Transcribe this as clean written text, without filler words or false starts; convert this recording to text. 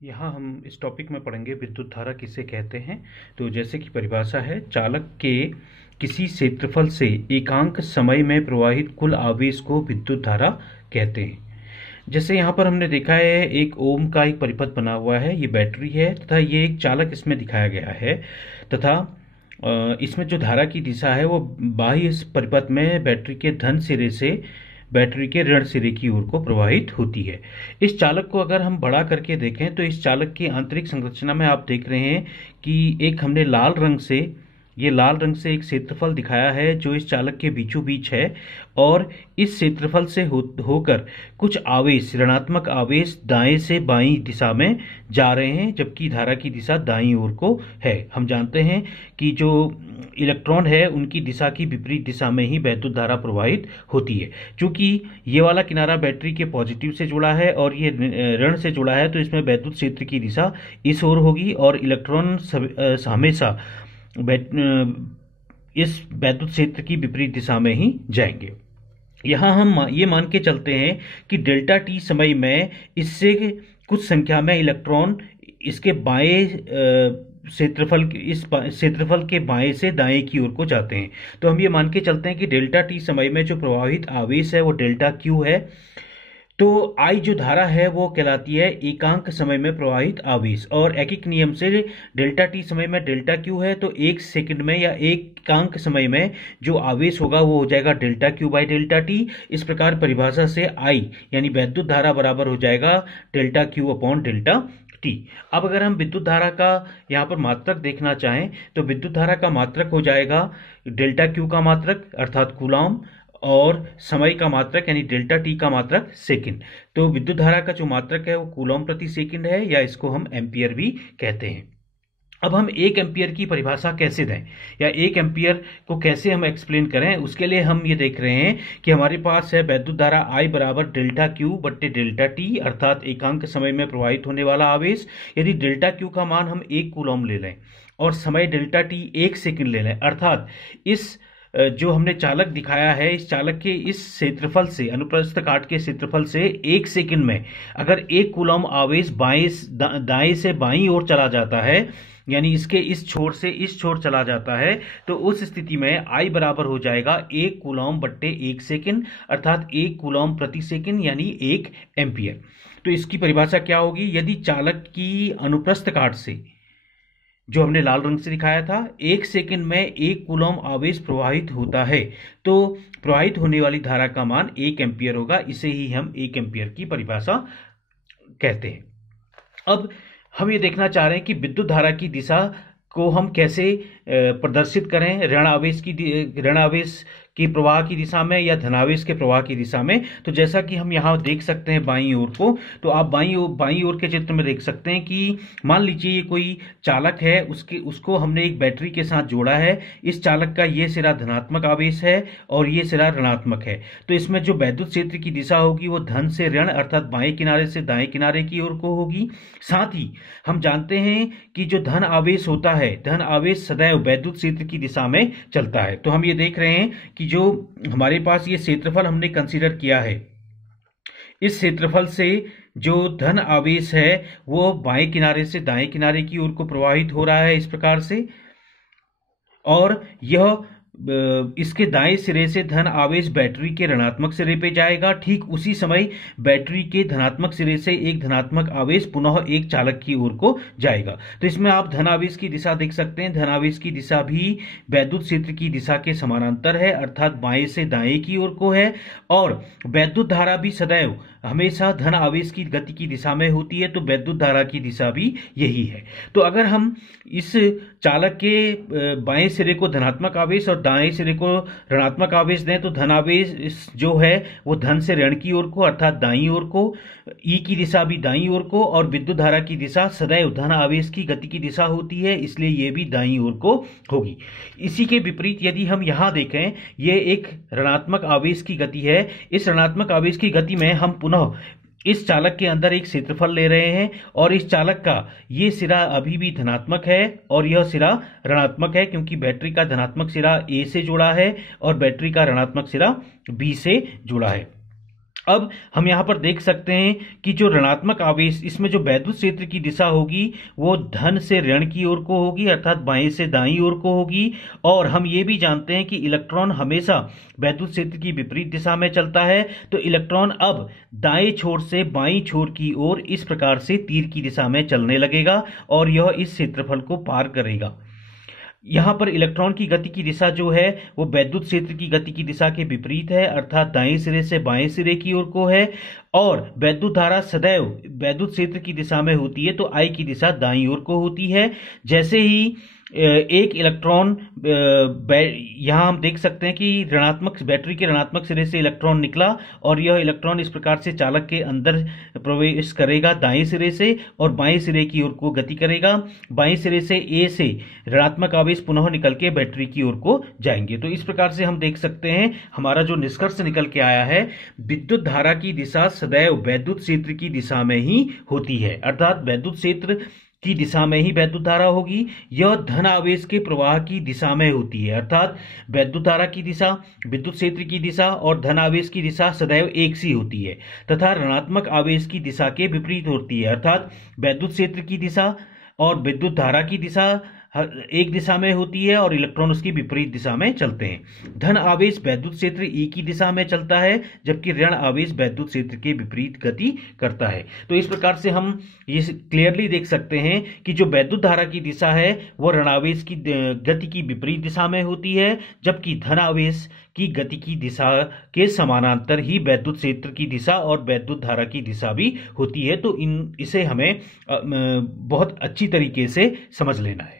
यहाँ हम इस टॉपिक में पढ़ेंगे विद्युत धारा किसे कहते हैं। तो जैसे कि परिभाषा है, चालक के किसी क्षेत्रफल से एकांक समय में प्रवाहित कुल आवेश को विद्युत धारा कहते हैं। जैसे यहाँ पर हमने देखा है, एक ओम का एक परिपथ बना हुआ है, ये बैटरी है तथा ये एक चालक इसमें दिखाया गया है तथा इसमें जो धारा की दिशा है वो बाह्य इस परिपथ में बैटरी के धन सिरे से बैटरी के ऋण सिरे की ओर को प्रवाहित होती है। इस चालक को अगर हम बड़ा करके देखें तो इस चालक की आंतरिक संरचना में आप देख रहे हैं कि एक हमने लाल रंग से एक क्षेत्रफल दिखाया है जो इस चालक के बीचों बीच है और इस क्षेत्रफल से होकर कुछ आवेश, ऋणात्मक आवेश दाएं से बाईं दिशा में जा रहे हैं, जबकि धारा की दिशा दाईं ओर को है। हम जानते हैं कि जो इलेक्ट्रॉन है उनकी दिशा की विपरीत दिशा में ही वैद्युत धारा प्रवाहित होती है। क्योंकि ये वाला किनारा बैटरी के पॉजिटिव से जुड़ा है और ये ऋण से जुड़ा है, तो इसमें वैद्युत क्षेत्र की दिशा इस ओर होगी और इलेक्ट्रॉन हमेशा इस वैद्युत क्षेत्र की विपरीत दिशा में ही जाएंगे। यहाँ हम ये मान के चलते हैं कि डेल्टा टी समय में इससे कुछ संख्या में इलेक्ट्रॉन इसके बाएं इस क्षेत्रफल के बाएं से दाएं की ओर को जाते हैं। तो हम ये मान के चलते हैं कि डेल्टा टी समय में जो प्रवाहित आवेश है वो डेल्टा क्यू है। तो आई जो धारा है वो कहलाती है एकांक समय में प्रवाहित आवेश, और एकिक नियम से डेल्टा टी समय में डेल्टा क्यू है, तो एक सेकंड में या एकांक समय में जो आवेश होगा वो हो जाएगा delta Q by delta T. इस प्रकार परिभाषा से आई यानी वैद्युत धारा बराबर हो जाएगा delta Q upon delta T. अब अगर हम विद्युत धारा का यहाँ पर मात्रक देखना चाहें तो विद्युत धारा का मात्रक हो जाएगा डेल्टा क्यू का मात्रक अर्थात कूलॉम और समय का मात्रक यानी डेल्टा टी का मात्रक सेकंड। तो विद्युत धारा का जो मात्रक है वो कूलॉम प्रति सेकंड है, या इसको हम एम्पियर भी कहते हैं। अब हम 1 एम्पियर की परिभाषा कैसे दें या 1 एम्पियर को कैसे हम एक्सप्लेन करें, उसके लिए हम ये देख रहे हैं कि हमारे पास है वैद्युत धारा I बराबर डेल्टा क्यू बट्टे डेल्टा टी, अर्थात एकांक समय में प्रवाहित होने वाला आवेश। यदि डेल्टा क्यू का मान हम 1 कूलॉम ले लें और समय डेल्टा टी 1 सेकंड ले लें, अर्थात इस जो हमने चालक दिखाया है, इस चालक के इस क्षेत्रफल से, अनुप्रस्थ काट के क्षेत्रफल से 1 सेकंड में अगर 1 कूलॉम आवेश दाएं से बाईं ओर चला जाता है, यानी इसके इस छोर से इस छोर चला जाता है, तो उस स्थिति में I बराबर हो जाएगा 1 कूलॉम बट्टे 1 सेकंड, अर्थात 1 कूलॉम प्रति सेकंड यानी 1 एम्पियर। तो इसकी परिभाषा क्या होगी? यदि चालक की अनुप्रस्थ काट से, जो हमने लाल रंग से दिखाया था, 1 सेकंड में 1 कूलॉम आवेश प्रवाहित होता है, तो प्रवाहित होने वाली धारा का मान 1 एम्पियर होगा। इसे ही हम 1 एम्पियर की परिभाषा कहते हैं। अब हम ये देखना चाह रहे हैं कि विद्युत धारा की दिशा को हम कैसे प्रदर्शित करें, ऋण आवेश के प्रवाह की दिशा में या धनावेश के प्रवाह की दिशा में। तो जैसा कि हम यहाँ देख सकते हैं बाईं ओर को, तो आप बाईं ओर के चित्र में देख सकते हैं कि मान लीजिए ये कोई चालक है, उसको हमने एक बैटरी के साथ जोड़ा है। इस चालक का ये सिरा धनात्मक आवेश है और ये सिरा ऋणात्मक है, तो इसमें जो वैद्युत क्षेत्र की दिशा होगी वो धन से ऋण अर्थात बाएं किनारे से दाएं किनारे की ओर को होगी। साथ ही हम जानते हैं कि जो धन आवेश होता है, धन आवेश सदैव वैद्युत क्षेत्र की दिशा में चलता है। तो हम ये देख रहे हैं कि जो हमारे पास ये क्षेत्रफल हमने कंसीडर किया है, इस क्षेत्रफल से जो धन आवेश है वो बाएं किनारे से दाएं किनारे की ओर को प्रवाहित हो रहा है इस प्रकार से, और यह इसके दाएं सिरे से धन आवेश बैटरी के ऋणात्मक सिरे पे जाएगा। ठीक उसी समय बैटरी के धनात्मक सिरे से एक धनात्मक आवेश पुनः एक चालक की ओर को जाएगा। तो इसमें आप धन आवेश की दिशा देख सकते हैं। धन आवेश की दिशा भी वैद्युत क्षेत्र की दिशा के समानांतर है, अर्थात बाएं से दाएं की ओर को है, और वैद्युत धारा भी सदैव हमेशा धन आवेश की गति की दिशा में होती है, तो वैद्युत धारा की दिशा भी यही है। तो अगर हम इस चालक के बाएं सिरे को धनात्मक आवेश और दाएं सिरे को ऋणात्मक आवेश दें, तो धन आवेश जो है वो धन से ऋण की ओर को अर्थात दाईं ओर को, ई की दिशा भी दाईं ओर को, और विद्युत धारा की दिशा सदैव धन आवेश की गति की दिशा होती है, इसलिए ये भी दाईं ओर को होगी। इसी के विपरीत यदि हम यहां देखें, ये एक ऋणात्मक आवेश की गति है। इस ऋणात्मक आवेश की गति में हम पुनः इस चालक के अंदर एक क्षेत्रफल ले रहे हैं, और इस चालक का ये सिरा अभी भी धनात्मक है और यह सिरा ऋणात्मक है, क्योंकि बैटरी का धनात्मक सिरा ए से जुड़ा है और बैटरी का ऋणात्मक सिरा बी से जुड़ा है। अब हम यहां पर देख सकते हैं कि जो ऋणात्मक आवेश, इसमें जो वैद्युत क्षेत्र की दिशा होगी वो धन से ऋण की ओर को होगी, अर्थात बाएं से दाईं ओर को होगी। और हम ये भी जानते हैं कि इलेक्ट्रॉन हमेशा वैद्युत क्षेत्र की विपरीत दिशा में चलता है, तो इलेक्ट्रॉन अब दाएं छोर से बाईं छोर की ओर इस प्रकार से तीर की दिशा में चलने लगेगा और यह इस क्षेत्रफल को पार करेगा। यहां पर इलेक्ट्रॉन की गति की दिशा जो है वो वैद्युत क्षेत्र की गति की दिशा के विपरीत है, अर्थात दाएं सिरे से बाएं सिरे की ओर को है। और वैद्युत धारा सदैव वैद्युत क्षेत्र की दिशा में होती है, तो आई की दिशा दाईं ओर को होती है। जैसे ही एक इलेक्ट्रॉन, यहां हम देख सकते हैं कि ऋणात्मक बैटरी के ऋणात्मक सिरे से इलेक्ट्रॉन निकला और यह इलेक्ट्रॉन इस प्रकार से चालक के अंदर प्रवेश करेगा दाएं सिरे से और बाएं सिरे की ओर को गति करेगा। बाएं सिरे से ए से ऋणात्मक आवेश पुनः निकल के बैटरी की ओर को जाएंगे। तो इस प्रकार से हम देख सकते हैं हमारा जो निष्कर्ष निकल के आया है, विद्युत धारा की दिशा सदैव वैद्युत क्षेत्र की दिशा में ही होती है, अर्थात वैद्युत क्षेत्र की दिशा में ही वैद्युत धारा होगी। यह धन आवेश के प्रवाह की दिशा में होती है, अर्थात वैद्युत धारा की दिशा, विद्युत क्षेत्र की दिशा और धन आवेश की दिशा सदैव एक सी होती है तथा ऋणात्मक आवेश की दिशा के विपरीत होती है, अर्थात वैद्युत क्षेत्र की दिशा और विद्युत धारा की दिशा एक दिशा में होती है और इलेक्ट्रॉन उसकी विपरीत दिशा में चलते हैं। धन आवेश वैद्युत क्षेत्र ई की दिशा में चलता है, जबकि ऋण आवेश वैद्युत क्षेत्र के विपरीत गति करता है। तो इस प्रकार से हम ये क्लियरली देख सकते हैं कि जो वैद्युत धारा की दिशा है वो ऋण आवेश की गति की विपरीत दिशा में होती है, जबकि धन आवेश की गति की दिशा के समानांतर ही वैद्युत क्षेत्र की दिशा और वैद्युत धारा की दिशा भी होती है। तो इसे हमें बहुत अच्छी तरीके से समझ लेना है।